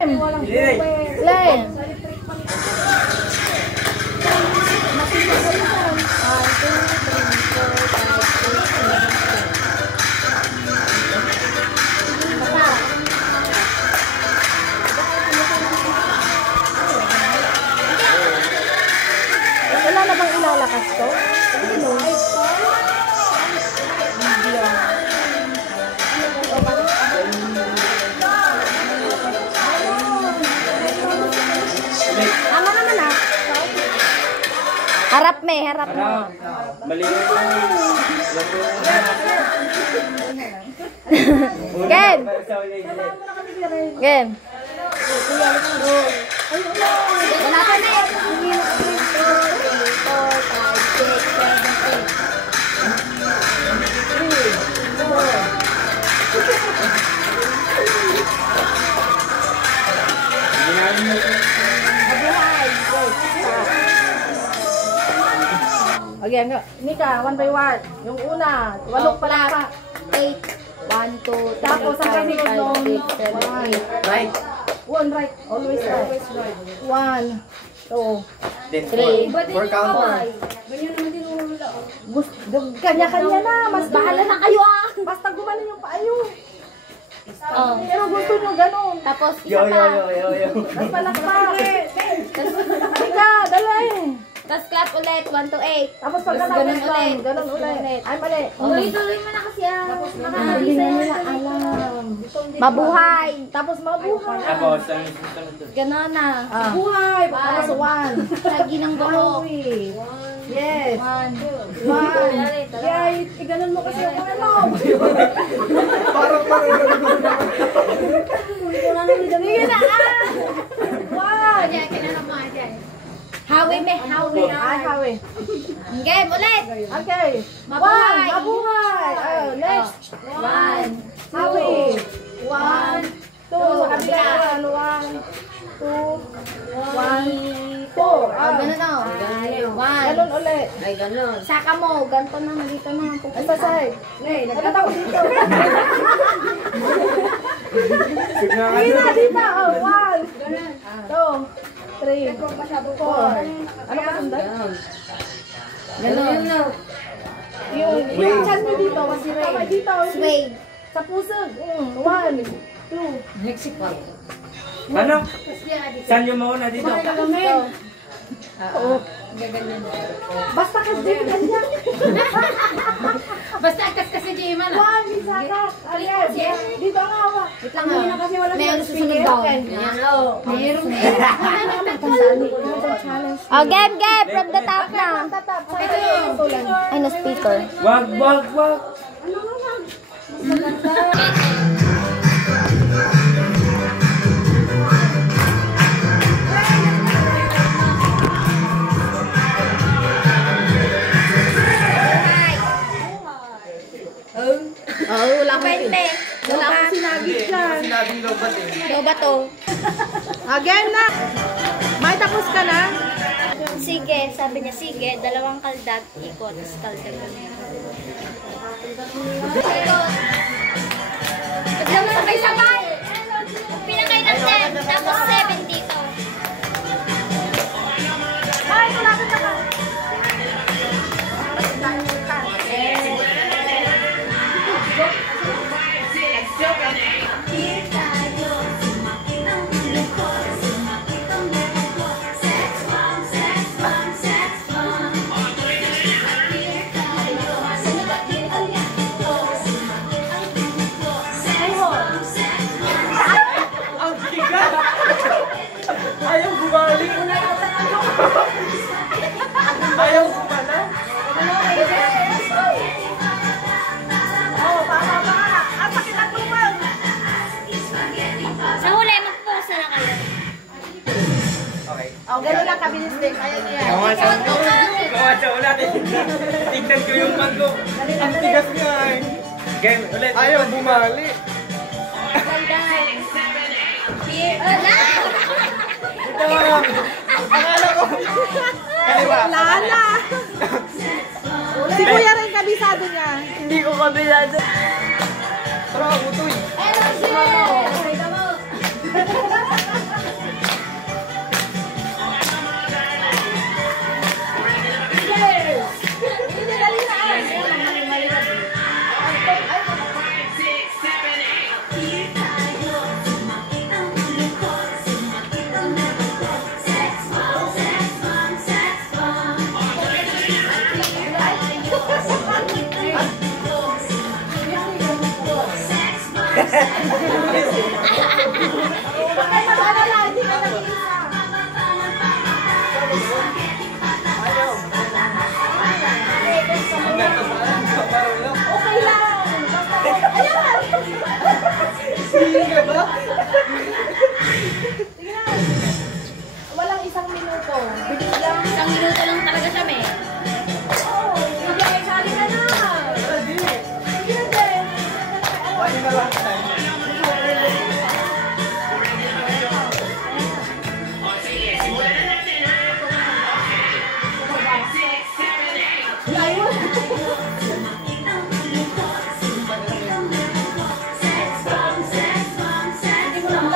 Len. Wala na bang ilalakas to? Ano naman ah? Harap me, harap mo. Maliit Game! Game! Wala ka na Okay, Nika, one by one. Yung una, walong pala pa. 8, 1, 2, tapos ang kasunod nung 1, right. One right, always right. 1, 2, 3, 4 count. Ganyan naman din ulo. Kanya-kanya na, mas bahala na kayo ah. Basta gumanon yung paayo. Pero gusto nyo ganun. Tapos isa pa. Tapos palakpak. Ika, dali. Tapos clap ulit, 1 to 8. Tapos pag ganun ulit. Ganun ulit. Ay, mali. Tuloy-tuloy mo na kasi ah. Tapos hindi na nila alam. Mabuhay. Tapos mabuhay. Tapos, ganun na. Mabuhay. Tapos 1. Lagi ng buhok. Yes. 1. Kaya, iganon mo kasi ako ano. parang Sige na ah. 1. Kinanap mo aja. Hawi me, hawi. Ay, hawi. Game, ulit. Okay. Mabuhay. Mabuhay. Next. 1. Hawi. 1, 2. Sa kabila. 1, 2, 1, 2. Ganun o. 1. Ganun ulit. Ay, ganun. Saka mo. Ganito na. Dito na. Ay, pasay. Nay, nagkataw dito. Sige na, dito. 1, 2, 3, 4. Ano pa sundan? Ganun. Yung chan mo dito, masirap. Dito. Sway. Sa pusog. 1, 2. Mexico. Ano? Saan yung mauna dito? Oo. Basta kasi ganyan. Basta kasi di man. 1, isa ka. Dito ang hawa. May ano susunod daw. Meron Oh, game. From the top na. Ito yung tulan. Ay, na speaker. Wag. Wala pa hindi. Wala akong sinagit dyan. Sinabing lobat eh. Loba to. Again na. May tapos ka na? Sige, sabi niya, sige, 2 kaldag, ikot, tapos kaldag na. Ikot. Sabay-sabay. Pinakay ng 10, tapos 7 dito. Ay, tulapit na ka. Ayaw bumali. Ayaw bumala. At sakit ang tumang. Sa huli, mag-pause na kayo. Okay. Ganun lang kabilis din. Kaya niya. Gawa sa ulat eh. Tignan ko yung bag ko. Ang tigas niya eh. Game, ulit. Ayaw bumali. Akala ko. Lala. Si Kuya rin kabisado niya. Hindi ko kabisado. Tara, utoy. Eh,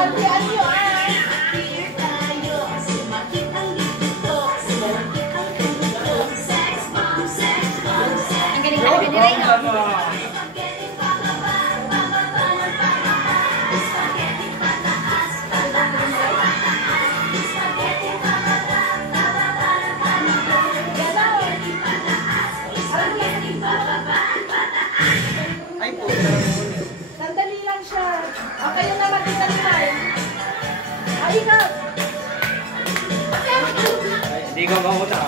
Gantian nyo ah. Ang galing talaga ni Ray, no? Ay po. Sandali lang siya. Kayo naman, sandali. Ay, ikaw. Hindi ko mauna.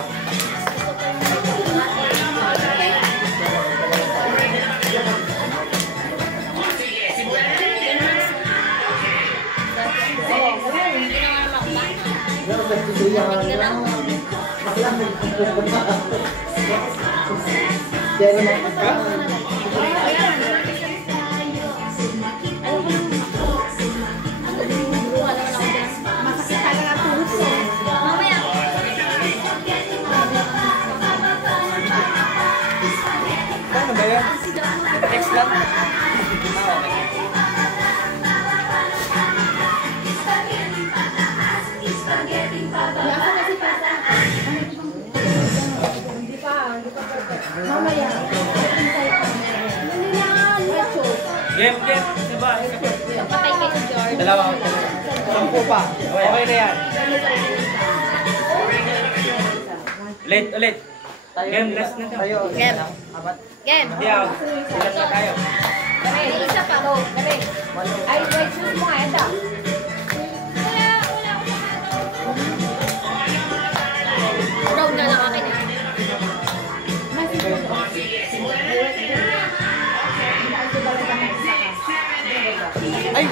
Mamaya. Paano ba yan? Next lang. Mamaya. Hindi na, macho. Game. Diba? Patay kay si George. Dalawa. 10 pa. Okay na yan. Ulit. Game, last na tayo. Game. Game. Yeah. Ilan na tayo? May isa pa. Ay, wait, sus mo nga, ito. Brown na lang akin. Ay,